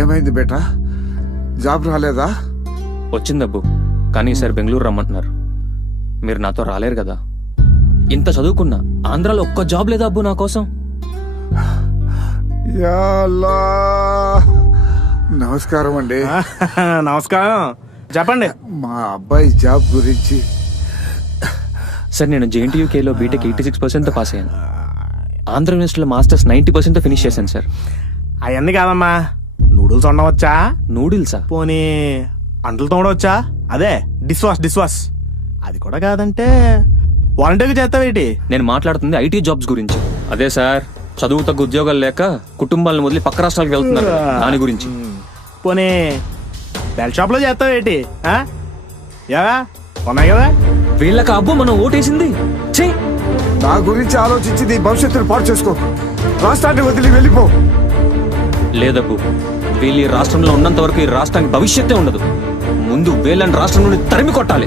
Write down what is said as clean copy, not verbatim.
ఏమైంది బేటా? జాబ్ రాలేదా? వచ్చిందబ్బు, కానీ ఈసారి బెంగళూరు రమ్మంటున్నారు. మీరు నాతో రాలేరు కదా. ఇంత చదువుకున్నా ఆంధ్రాలో ఒక్క జాబ్ లేదా అబ్బు నా కోసం? యా అల్లా. నమస్కారం అండి. నమస్కారం, చెప్పండి. మా అబ్బాయి జాబ్ గురించి. సార్, నేను JNTUKలో బీటెక్ 86% పాస్ అయ్యాను. ఆంధ్ర యూనివర్సిటీలో మాస్టర్స్ 90% ఫినిష్ చేశాను సార్. అవన్నీ కాదమ్మా, నూడిల్స్ వండవచ్చా? నూడిల్సా? పోనీ అంటలు తోడవచ్చా? అదే డిష్ వాష్. అది కూడా కాదంటే వాలంటీర్గా చేస్తావేటి? నేను మాట్లాడుతుంది IT జాబ్స్ గురించి. అదే సార్, చదువు తగ్గ ఉద్యోగాలు లేక కుటుంబాలను వదిలి పక్క రాష్ట్రాలకు వెళ్తున్నారు కదా, దాని గురించి. పోనీ బెల్ షాప్లో చేస్తావేటి? యావా ఉన్నాయి కదా. వీళ్ళకి అబ్బు మనం ఓటేసింది. ఛీ! నా గురించి ఆలోచించి నీ భవిష్యత్తును పాటు చేసుకో. రాష్ట్రాన్ని వదిలి వెళ్ళిపో. లేదబ్బు, వీళ్ళు ఈ రాష్ట్రంలో ఉన్నంత వరకు ఈ రాష్ట్రానికి భవిష్యత్తే ఉండదు. ముందు వీళ్ళని రాష్ట్రం నుండి తరిమి కొట్టాలి.